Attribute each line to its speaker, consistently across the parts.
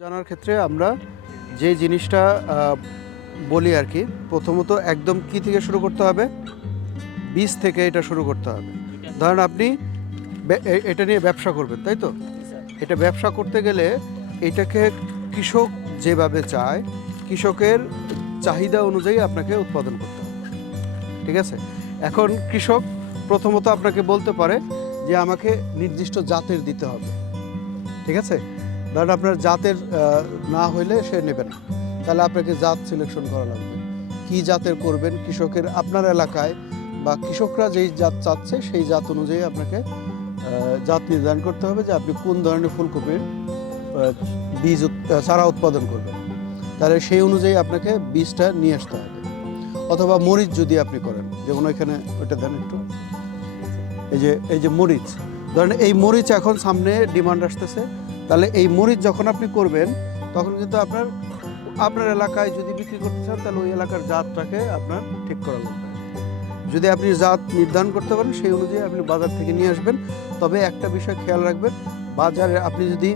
Speaker 1: জানার ক্ষেত্রে আমরা যে জিনিসটা বলি আর কি, প্রথমত একদম কি থেকে শুরু করতে হবে? বীজ থেকে এটা শুরু করতে হবে। ধরেন আপনি এটা নিয়ে ব্যবসা করবেন, তাই তো? এটা ব্যবসা করতে গেলে এটাকে কৃষক যেভাবে চায়, কৃষকের চাহিদা অনুযায়ী আপনাকে উৎপাদন করতে হবে। ঠিক আছে? এখন কৃষক প্রথমত আপনাকে বলতে পারে যে, আমাকে নির্দিষ্ট জাতের দিতে হবে। ঠিক আছে? ধরেন আপনার জাতের না হইলে সে নেবে না। তাহলে আপনাকে জাত সিলেকশন করা লাগবে। কি জাতের করবেন কৃষকের, আপনার এলাকায় বা কৃষকরা যেই জাত চাচ্ছে সেই জাত অনুযায়ী আপনাকে জাত নির্ধারণ করতে হবে যে আপনি কোন ধরনের ফুলকপির বীজ চারা উৎপাদন করবেন। তাহলে সেই অনুযায়ী আপনাকে বীজটা নিয়ে আসতে হবে। অথবা মরিচ যদি আপনি করেন, যেমন এখানে ওইটা দেন একটু। এই যে এই যে মরিচ। ধরেন এই মরিচ এখন সামনে ডিমান্ড আসতেছে তাহলে এই মরিচ যখন আপনি করবেন, তখন কিন্তু আপনার আপনার এলাকায় যদি বিক্রি করতে চান, তাহলে ওই এলাকার জাতটাকে আপনার ঠিক করা লাগবে। যদি আপনি জাত নির্ধারণ করতে পারেন, সেই অনুযায়ী আপনি বাজার থেকে নিয়ে আসবেন। তবে একটা বিষয় খেয়াল রাখবেন, বাজারে আপনি যদি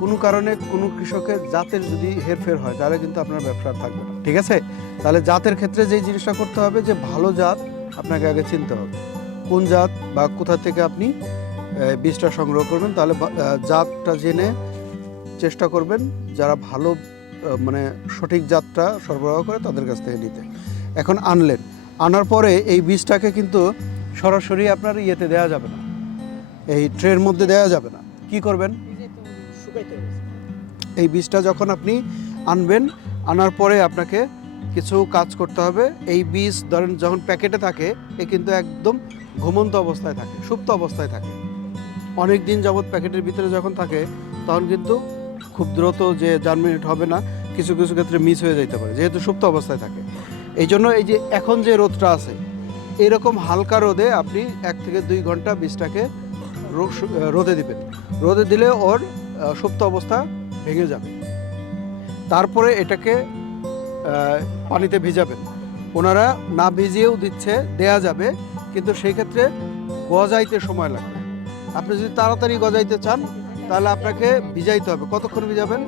Speaker 1: কোনো কারণে কোনো কৃষকের জাতের যদি হেরফের হয়, তাহলে কিন্তু আপনার ব্যবসা থাকবে না। ঠিক আছে? তাহলে জাতের ক্ষেত্রে যেই জিনিসটা করতে হবে, যে ভালো জাত আপনাকে আগে চিনতে হবে। কোন জাত বা কোথা থেকে আপনি বীজটা সংগ্রহ করবেন, তাহলে জাতটা জেনে চেষ্টা করবেন যারা ভালো মানে সঠিক জাতটা সরবরাহ করে তাদের কাছ থেকে নিতে। এখন আনলেন, আনার পরে এই বীজটাকে কিন্তু সরাসরি আপনার ইয়েতে দেওয়া যাবে না। এই ট্রের মধ্যে দেওয়া যাবে না। কি করবেন? এই বীজটা যখন আপনি আনবেন, আনার পরে আপনাকে কিছু কাজ করতে হবে। এই বীজ ধরেন যখন প্যাকেটে থাকে, এ কিন্তু একদম ঘুমন্ত অবস্থায় থাকে, সুপ্ত অবস্থায় থাকে। অনেক দিন যাবৎ প্যাকেটের ভিতরে যখন থাকে, তখন কিন্তু খুব দ্রুত যে জার্মিনেট হবে না, কিছু কিছু ক্ষেত্রে মিস হয়ে যেতে পারে, যেহেতু সুপ্ত অবস্থায় থাকে। এই জন্য এই যে এখন যে রোদটা আছে, এরকম হালকা রোদে আপনি এক থেকে দুই ঘণ্টা বীজটাকে রোদে দিবেন। রোদে দিলে ওর সুপ্ত অবস্থা ভেঙে যাবে। তারপরে এটাকে পানিতে ভিজাবেন। ওনারা না ভিজিয়েও দিচ্ছে, দেয়া যাবে, কিন্তু সেই ক্ষেত্রে গজাইতে সময় লাগবে। আপনি যদি তাড়াতাড়ি গজাইতে চান, তাহলে আপনাকে ভিজাইতে হবে। কতক্ষণ ভিজাবেন?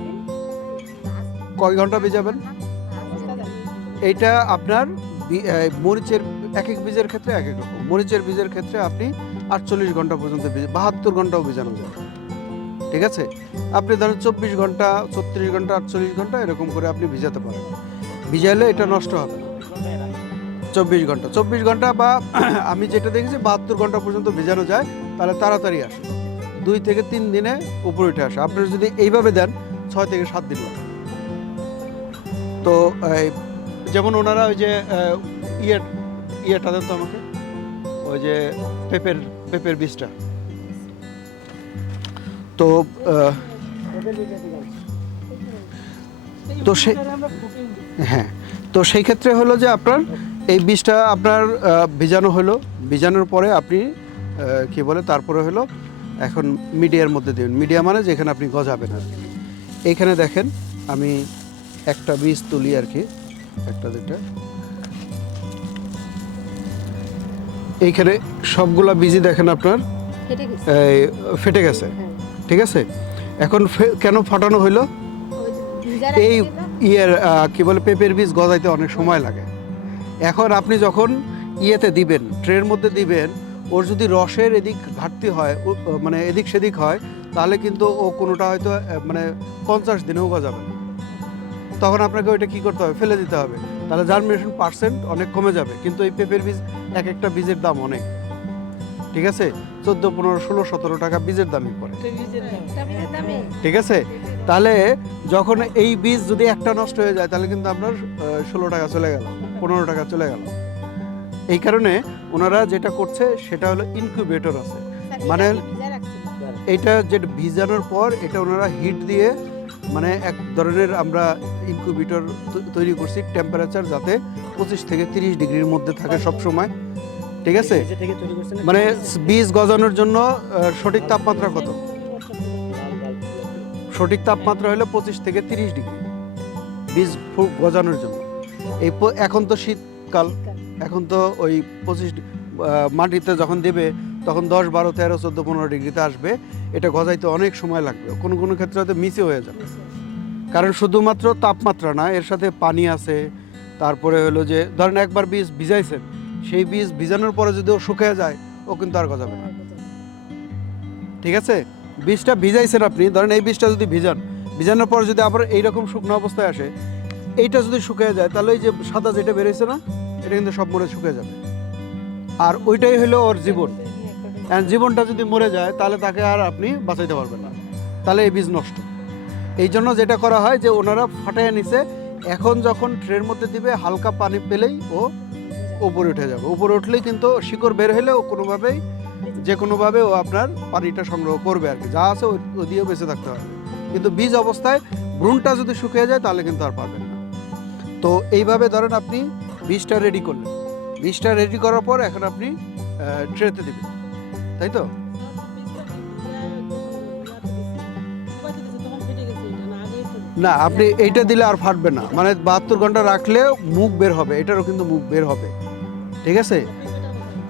Speaker 1: কয় ঘণ্টা ভিজাবেন? এইটা আপনার মরিচের এক এক বীজের ক্ষেত্রে এক এক রকম। মরিচের বীজের ক্ষেত্রে আপনি আটচল্লিশ ঘণ্টা পর্যন্ত বাহাত্তর ঘন্টাও ভিজানো যায়। ঠিক আছে? আপনি ধরেন চব্বিশ ঘণ্টা, ছত্রিশ ঘণ্টা, আটচল্লিশ ঘণ্টা এরকম করে আপনি ভিজাতে পারেন। ভিজাইলে এটা নষ্ট হবে না। চব্বিশ ঘণ্টা। চব্বিশ ঘণ্টা বা আমি যেটা দেখেছি, বাহাত্তর ঘণ্টা পর্যন্ত ভিজানো যায়, তাহলে তাড়াতাড়ি আসে। দুই থেকে তিন দিনে উপরে উঠে আসে। আপনি যদি এইভাবে দেন, ছয় থেকে সাত দিন তো যেমন ওনারা ওই যে ইয়ে ইয়েটা দেন তো আমাকে, ওই যে পেঁপের পেঁপের বীজটা। তো তো সে হ্যাঁ তো সেই ক্ষেত্রে হলো যে আপনার এই বীজটা আপনার ভিজানো হলো। ভিজানোর পরে আপনি কি বলে তারপরে হলো এখন মিডিয়ার মধ্যে দেবেন। মিডিয়া মানে যেখানে আপনি গজাবেন আর কি। এইখানে দেখেন আমি একটা বীজ তুলি আর কি একটা দুটা এইখানে সবগুলা বীজই দেখেন আপনার
Speaker 2: ফেটে গেছে।
Speaker 1: এই, ফেটে গেছে।
Speaker 2: হ্যাঁ।
Speaker 1: ঠিক আছে? এখন কেন ফাটানো হইল? এই ইয়ের কি বলে পেঁপের বীজ গজাইতে অনেক সময় লাগে। এখন আপনি যখন ইয়েতে দিবেন ট্রের মধ্যে দিবেন ওর যদি রসের এদিক ঘাটতি হয় মানে এদিক সেদিক হয় তাহলে কিন্তু ও কোনোটা হয়তো মানে পঞ্চাশ দিনেও গজাবে। না তখন আপনাকে ওইটা কি করতে হবে? ফেলে দিতে হবে। তাহলে জার্মিনেশন পার্সেন্ট অনেক কমে যাবে কিন্তু এই পেঁপের বীজ এক একটা বীজের দাম অনেক। ঠিক আছে? চোদ্দ পনেরো ষোলো সতেরো টাকা বীজের দামই পড়ে। ঠিক আছে? তাহলে যখন এই বীজ যদি একটা নষ্ট হয়ে যায় তাহলে কিন্তু আপনার ষোলো টাকা চলে গেল। পনেরো টাকা চলে গেল। এই কারণে ওনারা যেটা করছে সেটা হলো ইনকিউবেটর আছে। মানে এটা যেটা ভিজানোর পর এটা ওনারা হিট দিয়ে মানে এক ধরনের আমরা ইনকিউবেটর তৈরি করছি টেম্পারেচার যাতে পঁচিশ থেকে তিরিশ ডিগ্রির মধ্যে থাকে সব সময়। ঠিক আছে? মানে বীজ গজানোর জন্য সঠিক তাপমাত্রা কত? সঠিক তাপমাত্রা হলো পঁচিশ থেকে তিরিশ ডিগ্রি। বীজ গজানোর জন্য। এই এখন তো শীতকাল এখন তো ওই পঁচিশ মাটিতে যখন দেবে তখন দশ বারো তেরো চোদ্দ পনেরো ডিগ্রিতে আসবে। এটা গজাইতে অনেক সময় লাগবে। কোনো কোনো ক্ষেত্রে হয়তো মিসে হয়ে যাবে। কারণ শুধুমাত্র তাপমাত্রা না এর সাথে পানি আছে। তারপরে হলো যে ধরেন একবার বীজ ভিজাইছেন সেই বীজ ভিজানোর পরে যদি ও শুকিয়ে যায় ও কিন্তু আর গজাবে না। ঠিক আছে? বীজটা ভিজাইছেন আপনি ধরেন এই বীজটা যদি ভিজান ভিজানোর পর যদি আবার এইরকম শুকনো অবস্থায় আসে এইটা যদি শুকিয়ে যায়, তাহলে এই যে সাদা যেটা বেরোয়েছে না, এটা কিন্তু সব মরে শুকিয়ে যাবে। আর ওইটাই হলো ওর জীবন। জীবনটা যদি মরে যায়, তাহলে তাকে আর আপনি বাঁচাইতে পারবেন না। তাহলে এই বীজ নষ্ট। এই জন্য যেটা করা হয় যে, ওনারা ফাটাইয়া নিছে। এখন যখন ট্রের মধ্যে দিবে, হালকা পানি পেলেই ও উপরে উঠে যাবে। উপরে উঠলেই কিন্তু শিকড় বের হলে ও কোনোভাবেই, যে কোনোভাবে ও আপনার পানিটা সংগ্রহ করবে আর কি। যা আছে ওই ওই দিয়েও বেঁচে থাকতে হবে। কিন্তু বীজ অবস্থায় ভ্রূণটা যদি শুকিয়ে যায়, তাহলে কিন্তু আর পারবেন না। তো এইভাবে ধরেন আপনি বীজটা রেডি করলেন। বীজটা রেডি করার পর এখন আপনি ট্রেতে দিবেন। তাই তো? না, আপনি এইটা দিলে আর ফাটবে না। মানে বাহাত্তর ঘণ্টা রাখলে মুখ বের হবে। এটারও কিন্তু মুখ বের হবে। ঠিক আছে?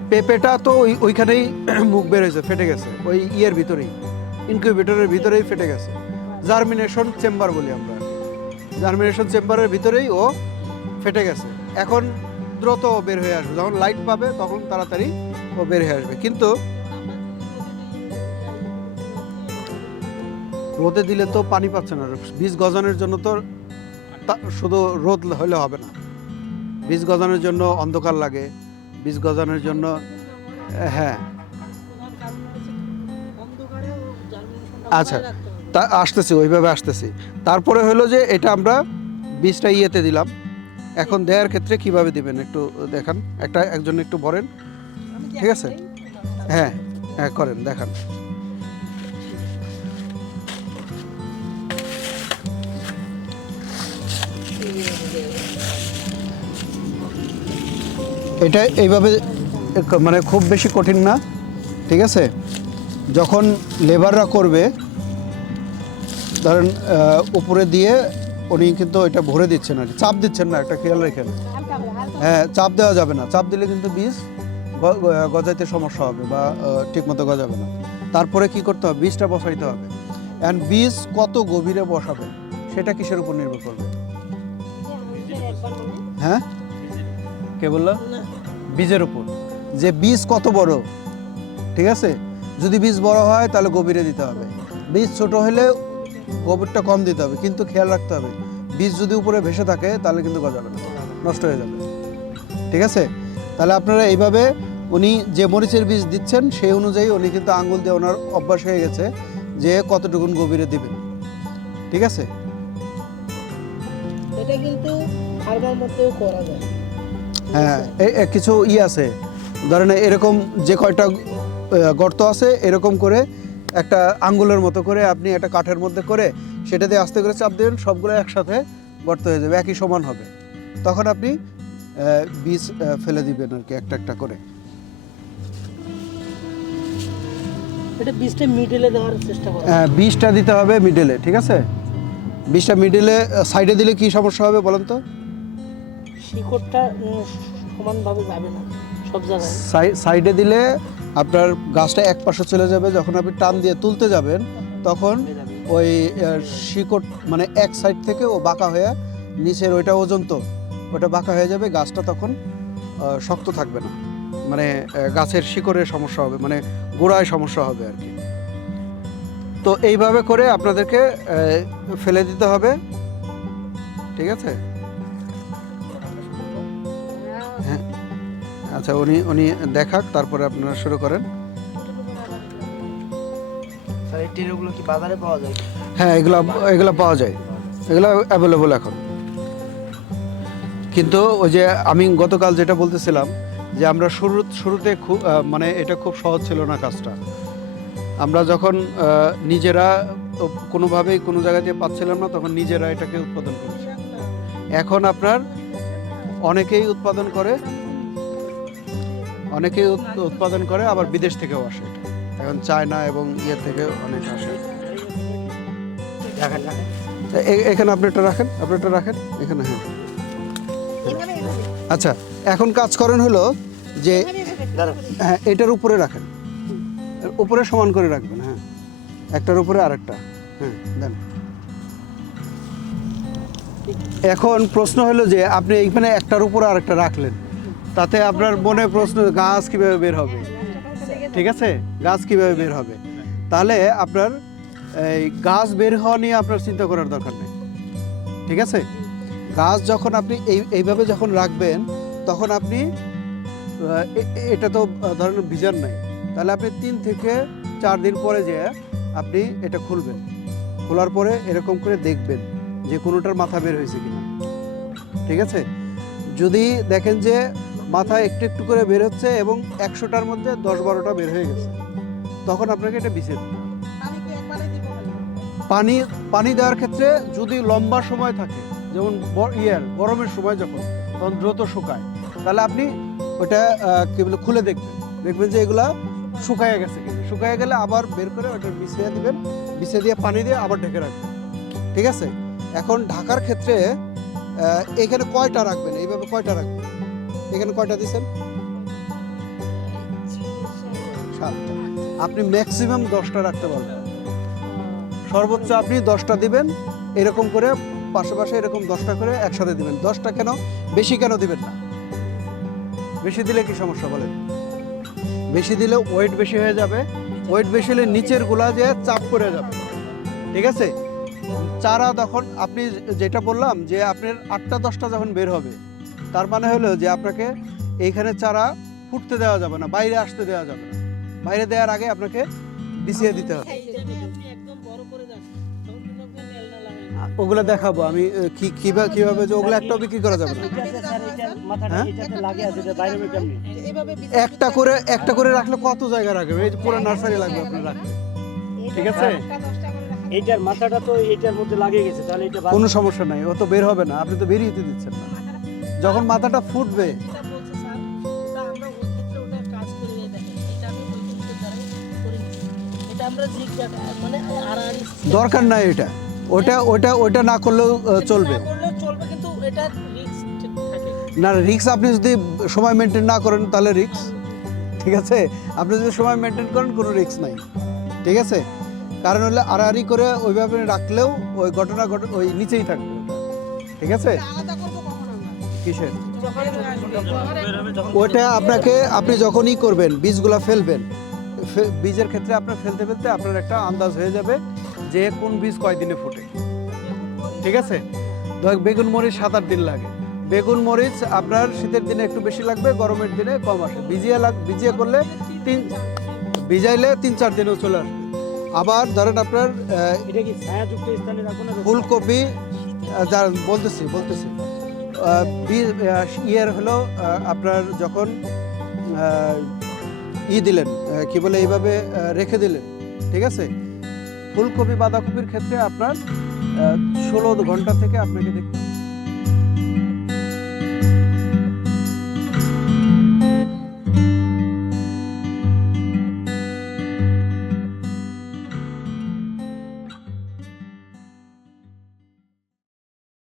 Speaker 1: পেঁপেটা তো ওই, ওইখানেই মুখ বের হয়েছে, ফেটে গেছে। ওই ইয়ের ভিতরেই ইনকিউবেটরের ভিতরেই ফেটে গেছে। জার্মিনেশন চেম্বার বলি আমরা। জার্মিনেশন চেম্বারের ভিতরেই ও ফেটে গেছে। এখন দ্রুত বের হয়ে আসবে। যখন লাইট পাবে তখন তাড়াতাড়ি ও বের হয়ে আসবে। কিন্তু রোদে দিলে তো পানি পাচ্ছে না। বীজ গজানোর জন্য তো শুধু রোদ হলে হবে না। বীজ গজানোর জন্য অন্ধকার লাগে। বীজ গজানোর জন্য হ্যাঁ। আচ্ছা। তা আসতেছি, ওইভাবে আসতেছি। তারপরে হলো যে এটা আমরা বীজটা ইয়েতে দিলাম। এখন দেওয়ার ক্ষেত্রে কীভাবে দিবেন একটু দেখান? একটা, একজন একটু ভরেন। ঠিক আছে? হ্যাঁ হ্যাঁ করেন, দেখান। এটা এইভাবে মানে খুব বেশি কঠিন না। ঠিক আছে? যখন লেবাররা করবে ধরেন উপরে দিয়ে উনি কিন্তু এটা ভরে দিচ্ছেন আর কি। চাপ দিচ্ছেন না একটা খেয়াল রেখেন। হ্যাঁ চাপ দেওয়া যাবে না। চাপ দিলে কিন্তু বীজ গজাইতে সমস্যা হবে বা ঠিকমতো গজাবে না। তারপরে কি করতে হবে? বীজটা বসাইতে হবে। অ্যান্ড বীজ কত গভীরে বসাবেন সেটা কিসের উপর নির্ভর করবে? হ্যাঁ? কে বলল? বীজের উপর। যে বীজ কত বড় ঠিক আছে? যদি বীজ বড় হয় তাহলে গভীরে দিতে হবে। বীজ ছোট হলে গভীরটা কম দিতে হবে কিন্তু খেয়াল রাখতে হবে। বীজ যদি উপরে ভেসে থাকে তাহলে কিন্তু গজাবে না নষ্ট হয়ে যাবে। ঠিক আছে? তাহলে আপনারা এইভাবে উনি যে মরিচের বীজ দিচ্ছেন সেই অনুযায়ী উনি কিন্তু আঙ্গুল দিয়ে ওনার অভ্যাস হয়ে গেছে যে কতটুকুন গভীরে দিবেন। ঠিক আছে?
Speaker 3: এটা কিন্তু ফার্মার মধ্যেও করা যায়।
Speaker 1: হ্যাঁ কিছু ই আছে। ধরেন এরকম যে কয়টা গর্ত আছে এরকম করে একটা আঙ্গুলের মতো করে আপনি একটা কাঠের মধ্যে করে সেটা দিয়ে আস্তে করে চাপ দেবেন সবগুলো একসাথে গর্ত হয়ে যাবে একই সমান হবে। তখন আপনি বীজ ফেলে দিবেন আর কি একটা একটা করে।
Speaker 3: এটা বীজটা মিডলে দেওয়ার চেষ্টা
Speaker 1: বীজটা দিতে হবে মিডলে ঠিক আছে? বীজটা মিডলে সাইডে দিলে কি সমস্যা হবে বলেন তো?
Speaker 3: শিকড়টা সমানভাবে যাবে না সব জায়গায়।
Speaker 1: সাইডে দিলে আপনার গাছটা এক পাশে চলে যাবে, যখন আপনি টান দিয়ে তুলতে যাবেন, তখন ওই শিকড় মানে এক সাইড থেকে ও বাঁকা হয়ে নিচের ওইটা ওজন তো ওটা বাঁকা হয়ে যাবে, গাছটা তখন শক্ত থাকবে না। মানে গাছের শিকড়ের সমস্যা হবে মানে গোড়ায় সমস্যা হবে আর কি। তো এইভাবে করে আপনাদেরকে ফেলে দিতে হবে। ঠিক আছে? আচ্ছা উনি উনি দেখাক তারপরে আপনারা শুরু করেন।
Speaker 4: কি বাজারে পাওয়া যায়?
Speaker 1: হ্যাঁ এগুলো এগুলো পাওয়া যায়। এগুলো অ্যাভেলেবল এখন। কিন্তু ওই যে আমি গতকাল যেটা বলতেছিলাম যে আমরা শুরু শুরুতে খুব মানে এটা খুব সহজ ছিল না কাজটা। আমরা যখন নিজেরা কোনোভাবেই কোনো জায়গা দিয়ে পাচ্ছিলাম না তখন নিজেরা এটাকে উৎপাদন করেছি। এখন আপনার অনেকেই উৎপাদন করে অনেকেই উৎপাদন করে আবার বিদেশ থেকেও আসে। এখন চায়না এবং ইয়ে থেকে অনেক আসে। এখানে আপনি এটা রাখেন আপনি এটা রাখেন এখানে হ্যাঁ। আচ্ছা এখন কাজ করেন হলো যে হ্যাঁ এটার উপরে রাখেন। উপরে সমান করে রাখবেন হ্যাঁ। একটার উপরে আরেকটা হ্যাঁ দেন। এখন প্রশ্ন হলো যে আপনি এইখানে একটার উপরে আর একটা রাখলেন। তাতে আপনার মনে প্রশ্ন, গাছ কীভাবে বের হবে? ঠিক আছে? গাছ কীভাবে বের হবে? তাহলে আপনার এই গাছ বের হওয়া নিয়ে আপনার চিন্তা করার দরকার নেই। ঠিক আছে? গাছ যখন আপনি এই, এইভাবে যখন রাখবেন, তখন আপনি এটা তো ধরেন ভিজার নাই। তাহলে আপনি তিন থেকে চার দিন পরে যে আপনি এটা খুলবেন। খোলার পরে এরকম করে দেখবেন যে কোনোটার মাথা বের হয়েছে কিনা। ঠিক আছে? যদি দেখেন যে মাথা একটু একটু করে বের হচ্ছে এবং একশোটার মধ্যে দশ বারোটা বের হয়ে গেছে। তখন আপনাকে এটা বিছে পানি পানি দেওয়ার ক্ষেত্রে যদি লম্বা সময় থাকে, যেমন ইয়ার, গরমের সময় যখন, তখন দ্রুত শুকায়। তাহলে আপনি ওটা কি বলে, খুলে দেখবেন। দেখবেন যে এগুলা শুকায় গেছে শুকায় গেলে আবার বের করে ওটা বিছিয়ে দিবেন। বিছিয়ে দিয়ে পানি দিয়ে আবার ঢেকে রাখবেন। ঠিক আছে? এখন ঢাকার ক্ষেত্রে এখানে কয়টা রাখবেন? এইভাবে কয়টা রাখবেন? এখানে কয়টা দিচ্ছেন আপনি ম্যাক্সিমাম দশটা রাখতে পারবেন। সর্বোচ্চ আপনি দশটা দিবেন, এরকম করে পাশে পাশে এরকম দশটা করে একসাথে দিবেন। দশটা কেন? বেশি কেন দিবেন না? বেশি দিলে কি সমস্যা বলেন? বেশি দিলে ওয়েট বেশি হয়ে যাবে। ওয়েট বেশি হলে নিচেরগুলা যে চাপ করে যাবে। ঠিক আছে? চারা তখন আপনি যেটা বললাম যে আপনার আটটা দশটা যখন বের হবে তার মানে হলো যে আপনাকে এইখানে চারা ফুটতে দেওয়া যাবে না বাইরে আসতে দেওয়া যাবে না। বাইরে দেওয়ার আগে আপনাকে বিছিয়ে দিতে হবে। ওগুলো দেখাবো আমি কি কীভাবে কীভাবে যে ওগুলো একটাও বিক্রি করা যাবে না। হ্যাঁ? একটা করে একটা করে রাখলে কত জায়গা রাখবে? এই পুরো নার্সারি লাগবে আপনার রাখতে। ঠিক আছে?
Speaker 5: এইটার মাথাটা তো এইটার মধ্যে লাগিয়ে গেছে তাহলে এটা
Speaker 1: কোনো সমস্যা নাই ও তো বের হবে না আপনি তো বেরিয়ে দিতে দিচ্ছেন না। যখন মাথাটা ফুটবে।
Speaker 3: মানে
Speaker 1: দরকার নাই এটা। ওটা ওটা ওটা না করলেও চলবে।
Speaker 3: না
Speaker 1: রিক্স আপনি যদি সময় মেনটেন না করেন তাহলে রিক্স ঠিক আছে? আপনি যদি সময় মেনটেন করেন কোনো রিক্স নাই। ঠিক আছে? কারণ হলে আড়াআড়ি করে ওইভাবে রাখলেও ওই ঘটনা ঘট ওই নিচেই থাকবে। ঠিক আছে? কিসের? ওইটা আপনাকে আপনি যখনই করবেন বীজগুলা ফেলবেন বীজের ক্ষেত্রে আপনার ফেলতে ফেলতে আপনার একটা আন্দাজ হয়ে যাবে যে কোন বীজ কয়দিনে ফোটে। ঠিক আছে? ধর বেগুন মরিচ সাত আট দিন লাগে। বেগুন মরিচ আপনার শীতের দিনে একটু বেশি লাগবে গরমের দিনে কম আসে। ভিজিয়ে লাগ ভিজিয়ে করলে তিন ভিজাইলে তিন চার দিনেও চলে আসবে। আবার ধরেন আপনার ফুলকপি বলতেছি বলতেছি। ইয়ের হলো আপনার যখন ই দিলেন কি বলে এইভাবে রেখে দিলেন, ঠিক আছে? ফুলকপি, বাঁধাকপির ক্ষেত্রে আপনার ষোলো ঘণ্টা থেকে আপনাকে দেখতে